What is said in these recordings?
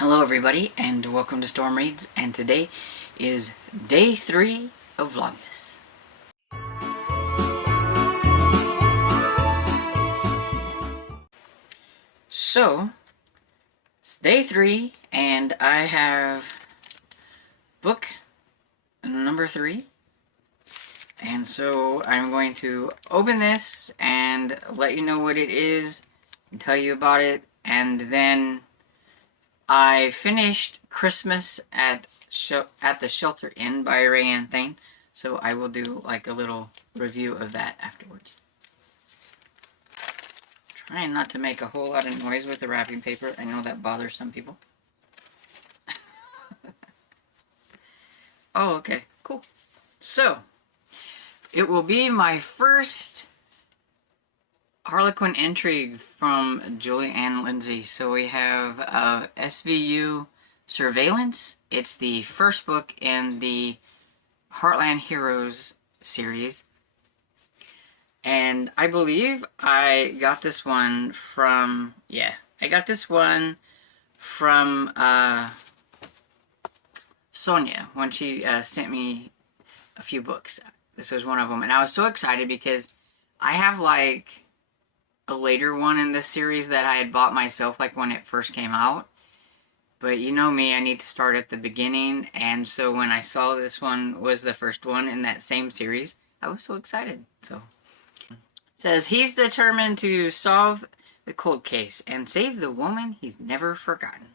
Hello everybody and welcome to Storm Reads, and today is day 3 of Vlogmas. So, it's day 3 and I have book number 3, and so I'm going to open this and let you know what it is and tell you about it. And then I finished Christmas at the Shelter Inn by Rayanne Thane, so I will do like a little review of that afterwards. Trying not to make a whole lot of noise with the wrapping paper. I know that bothers some people. Oh, okay, cool. So, it will be my first Harlequin intrigue from Julie Ann Lindsay. So we have SVU Surveillance. It's the first book in the Heartland Heroes series. And I believe I got this one from, Sonia when she sent me a few books. This was one of them. And I was so excited because I have like a later one in this series that I had bought myself like when it first came out. But you know me, I need to start at the beginning, and so when I saw this one was the first one in that same series, I was so excited. So it says he's determined to solve the cold case and save the woman he's never forgotten.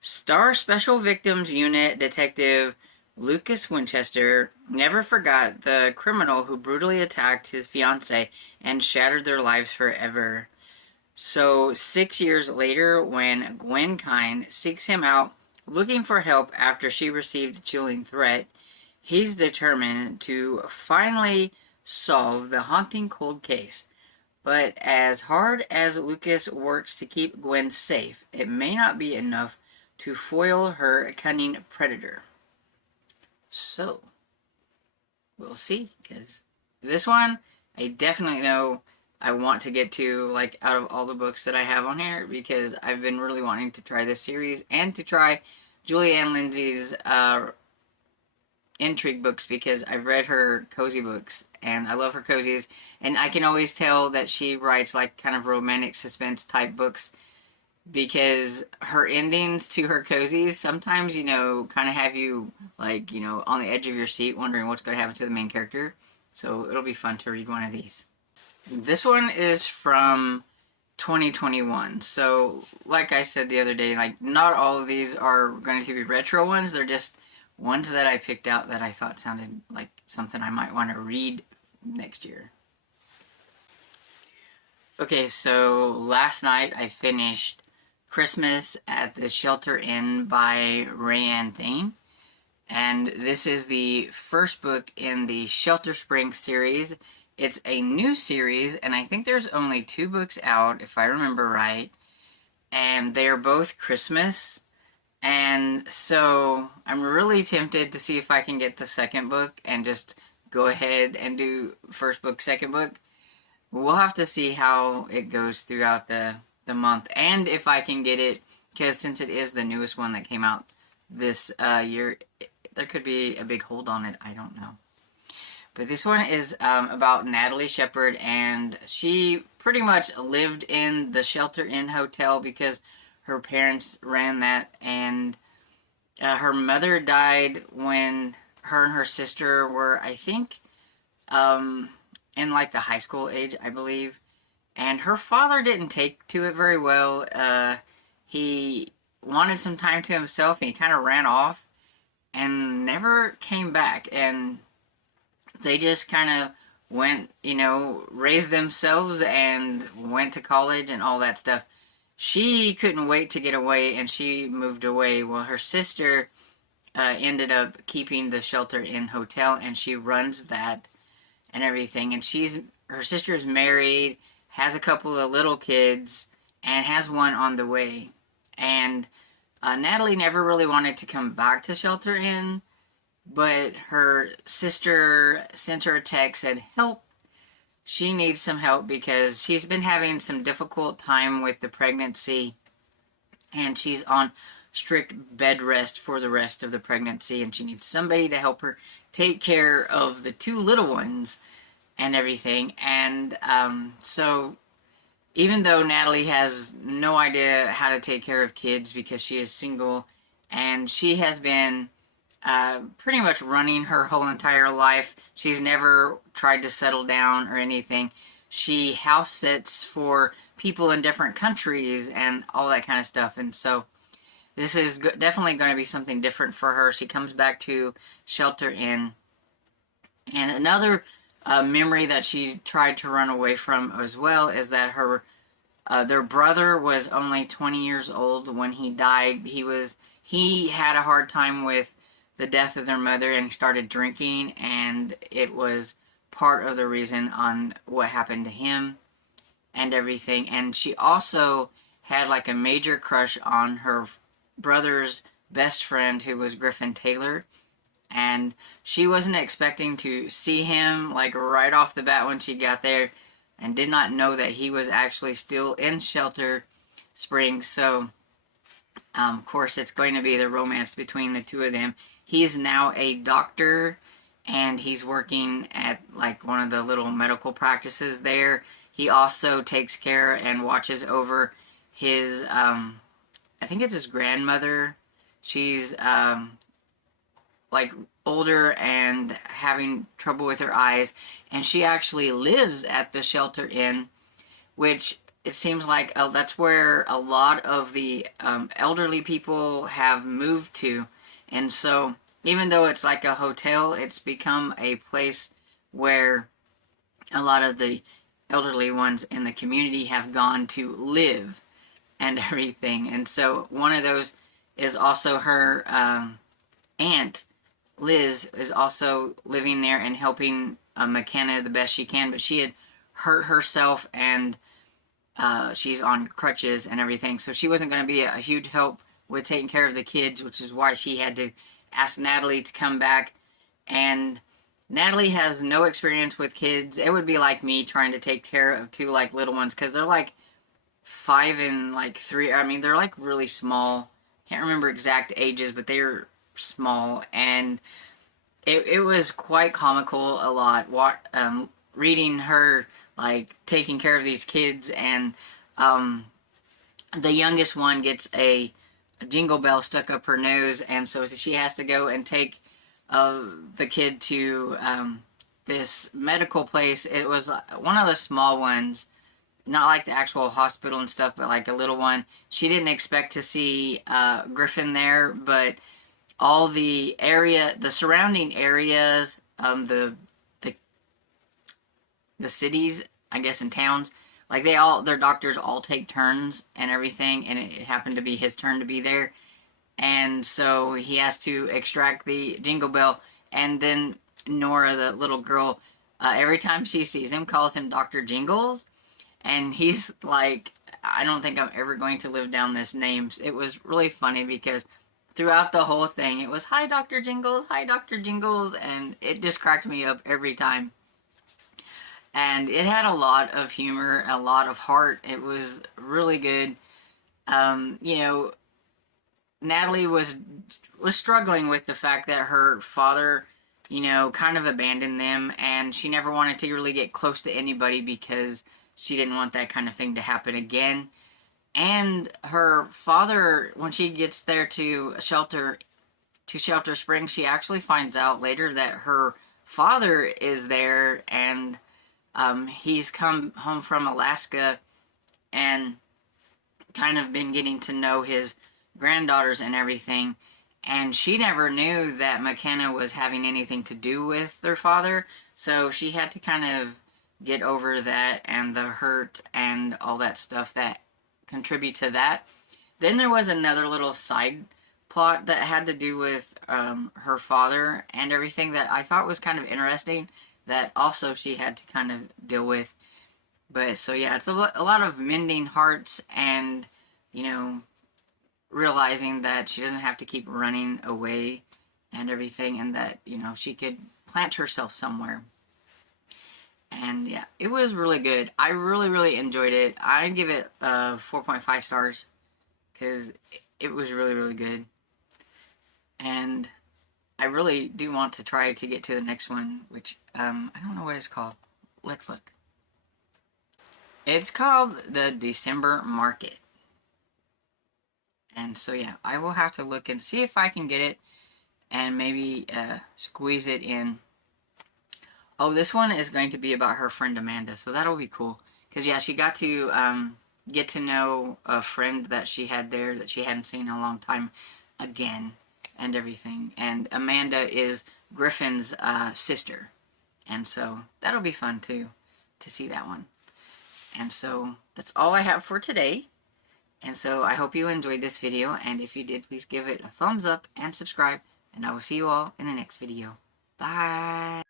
Star Special Victims Unit Detective Lucas Winchester never forgot the criminal who brutally attacked his fiancée and shattered their lives forever. So 6 years later, when Gwen Kine seeks him out looking for help after she received a chilling threat, he's determined to finally solve the haunting cold case. But as hard as Lucas works to keep Gwen safe, it may not be enough to foil her cunning predator. So, we'll see, because this one, I definitely know I want to get to, like, out of all the books that I have on here, because I've been really wanting to try this series, and to try Julie Ann Lindsay's intrigue books, because I've read her cozy books, and I love her cozies, and I can always tell that she writes, like, kind of romantic suspense type books, because her endings to her cozies sometimes, you know, kind of have you, like, you know, on the edge of your seat wondering what's going to happen to the main character. So it'll be fun to read one of these. This one is from 2021. So, like I said the other day, like, not all of these are going to be retro ones. They're just ones that I picked out that I thought sounded like something I might want to read next year. Okay, so last night I finished Christmas at the Shelter Inn by Rayanne Thane, and this is the first book in the Shelter Springs series. It's a new series, and I think there's only 2 books out, if I remember right, and they're both Christmas, and so I'm really tempted to see if I can get the second book and just go ahead and do first book, second book. We'll have to see how it goes throughout the month, and if I can get it, because since it is the newest one that came out this year, there could be a big hold on it, I don't know. But this one is about Natalie Shepard, and she pretty much lived in the Shelter Inn Hotel because her parents ran that, and her mother died when her and her sister were, I think, in like the high school age, I believe. And her father didn't take to it very well. He wanted some time to himself, and he kind of ran off and never came back. And they just kind of went, you know, raised themselves and went to college and all that stuff. She couldn't wait to get away, and she moved away. Well, her sister ended up keeping the Shelter Inn Hotel, and she runs that and everything. And her sister's married, has a couple of little kids, and has one on the way. And Natalie never really wanted to come back to Shelter Inn, but her sister sent her a text, said, help. She needs some help because she's been having some difficult time with the pregnancy, and she's on strict bed rest for the rest of the pregnancy, and she needs somebody to help her take care of the two little ones and everything. And so even though Natalie has no idea how to take care of kids because she is single, and she has been pretty much running her whole entire life, she's never tried to settle down or anything. She house sits for people in different countries and all that kind of stuff. And so this is definitely going to be something different for her. She comes back to Shelter Inn. And another memory that she tried to run away from as well is that their brother was only 20 years old when he died. He had a hard time with the death of their mother, and he started drinking, and it was part of the reason on what happened to him and everything. And she also had like a major crush on her brother's best friend, who was Griffin Taylor, and she wasn't expecting to see him like right off the bat when she got there, and did not know that he was actually still in Shelter Springs. So of course it's going to be the romance between the two of them. He's now a doctor, and he's working at like one of the little medical practices there. He also takes care and watches over his I think it's his grandmother. She's like older and having trouble with her eyes, and she actually lives at the Shelter Inn, which it seems like that's where a lot of the elderly people have moved to. And so even though it's like a hotel, it's become a place where a lot of the elderly ones in the community have gone to live and everything. And so one of those is also her aunt, Liz, is also living there and helping McKenna the best she can, but she had hurt herself, and she's on crutches and everything, so she wasn't going to be a huge help with taking care of the kids, which is why she had to ask Natalie to come back. And Natalie has no experience with kids. It would be like me trying to take care of two like little ones, because they're like 5 and like 3. I mean, they're like really small. Can't remember exact ages, but they're small, and it was quite comical a lot reading her like taking care of these kids. And the youngest one gets a jingle bell stuck up her nose, and so she has to go and take the kid to this medical place. It was one of the small ones, not like the actual hospital and stuff, but like a little one. She didn't expect to see Griffin there, but all the surrounding areas, the cities, I guess, and towns, like their doctors all take turns and everything, and it happened to be his turn to be there. And so he has to extract the jingle bell, and then Nora, the little girl, every time she sees him, calls him Dr. Jingles, and he's like, I don't think I'm ever going to live down this name. It was really funny because throughout the whole thing, it was, hi, Dr. Jingles, hi, Dr. Jingles, and it just cracked me up every time. And it had a lot of humor, a lot of heart. It was really good. You know, Natalie was struggling with the fact that her father, you know, kind of abandoned them, and she never wanted to really get close to anybody because she didn't want that kind of thing to happen again. And her father, when she gets there to Shelter Springs, she actually finds out later that her father is there, and he's come home from Alaska and kind of been getting to know his granddaughters and everything. And she never knew that McKenna was having anything to do with their father, so she had to kind of get over that and the hurt and all that stuff that contribute to that. Then there was another little side plot that had to do with her father and everything that I thought was kind of interesting, that also she had to kind of deal with. But so yeah, it's a lot of mending hearts, and you know, realizing that she doesn't have to keep running away and everything, and that, you know, she could plant herself somewhere. And yeah, it was really good. I really, really enjoyed it. I give it 4.5 stars because it was really, really good. And I really do want to try to get to the next one, which, I don't know what it's called. Let's look. It's called the December Market. And so, yeah, I will have to look and see if I can get it and maybe squeeze it in. Oh, this one is going to be about her friend Amanda, so that'll be cool. Because, yeah, she got to get to know a friend that she had there that she hadn't seen in a long time again and everything. And Amanda is Griffin's sister. And so that'll be fun, too, to see that one. And so that's all I have for today. And so I hope you enjoyed this video, and if you did, please give it a thumbs up and subscribe, and I will see you all in the next video. Bye!